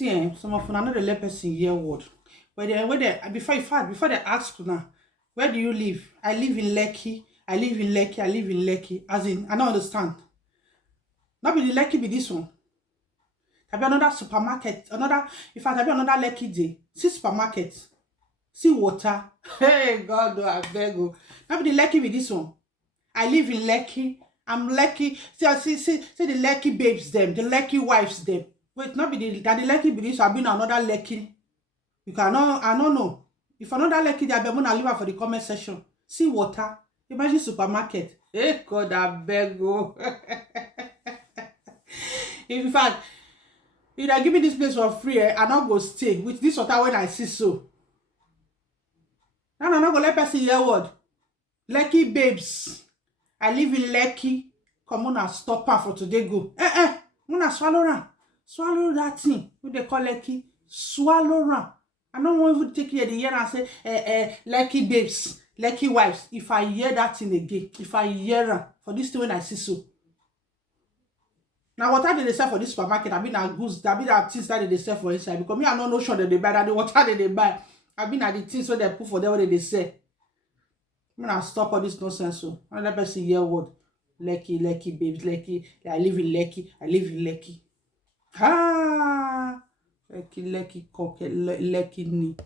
See, some of una know the let person hear word. But then when they before they ask now, where do you live? I live in Lekki. I live in Lekki. I live in Lekki. As in, I don't understand. Not be the Lekki be this one. Have another supermarket, another, in fact, have another Lekki day. See supermarket, see water. Hey God, oh, I beg you. Not be the Lekki be this one. I live in Lekki. I'm Lekki. See the Lekki babes them, the Lekki wives them. Wait, not be the that the Lekki be this. I've been another Lekki. You cannot, I don't know. If another Lekki, they be gonna leave her for the comment section. See water. Imagine supermarket. Hey God, I beg you. In fact, if I give me this place for free, I not go stay with this water when I see so. Now I'm not gonna let person hear word. Lekki babes. I live in Lekki. Come on and stop her for today go. Muna swallow her. Swallow that thing. What they call Lekki. Swallow her. I don't want to take you the year and say, Lekki babes, Lekki wives. If I hear that thing again, if I hear her for this thing when I see so. Now, water they sell for this supermarket, I mean, a goods, I mean, that things that they sell for inside. Because me, I don't know sure that they buy that the water they buy. I mean, the things where they put for them, what they sell. I'm gonna stop all this nonsense. So, another person hear word. Lekki, Lekki, babes, Lekki. I live in Lekki. I live in Lekki. Ah, Lekki, Lekki, Lekki, ni.